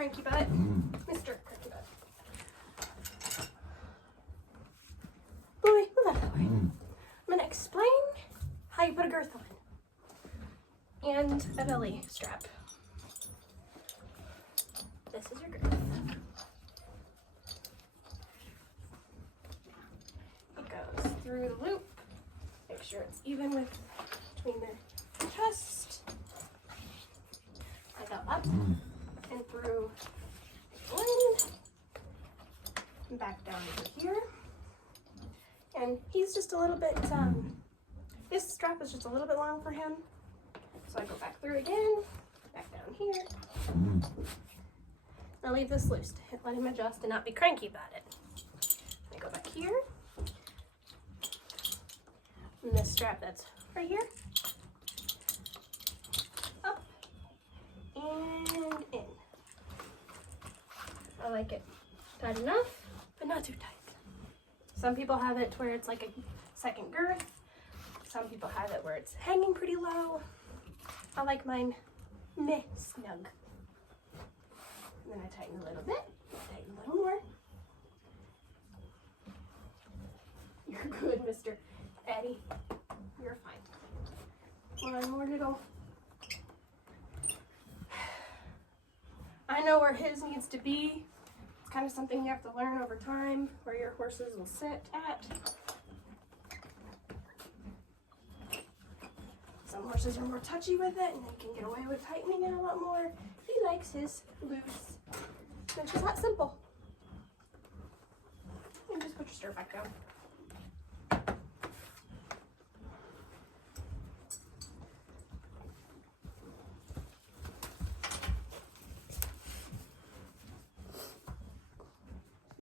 Cranky Butt. Mr. Cranky Butt. Boy, move out of the way. I'm gonna explain how you put a girth on. And a belly strap. This is your girth. It goes through the loop. Make sure it's even with between the chest. I go up and through the line. And back down over here. And he's just a little bit, this strap is just a little bit long for him. So I go back through again, back down here. I'll leave this loose to let him adjust and not be cranky about it. I go back here. And this strap that's right here. Up and in. I like it tight enough, but not too tight. Some people have it where it's like a second girth. Some people have it where it's hanging pretty low. I like mine meh snug. And then I tighten a little bit, tighten a little more. You're good, Mr. Eddie. You're fine. One more little. I know where his needs to be. It's kind of something you have to learn over time, where your horses will sit at. Some horses are more touchy with it and they can get away with tightening it a lot more. He likes his loose. It's just that simple. And just put your stirrup back down.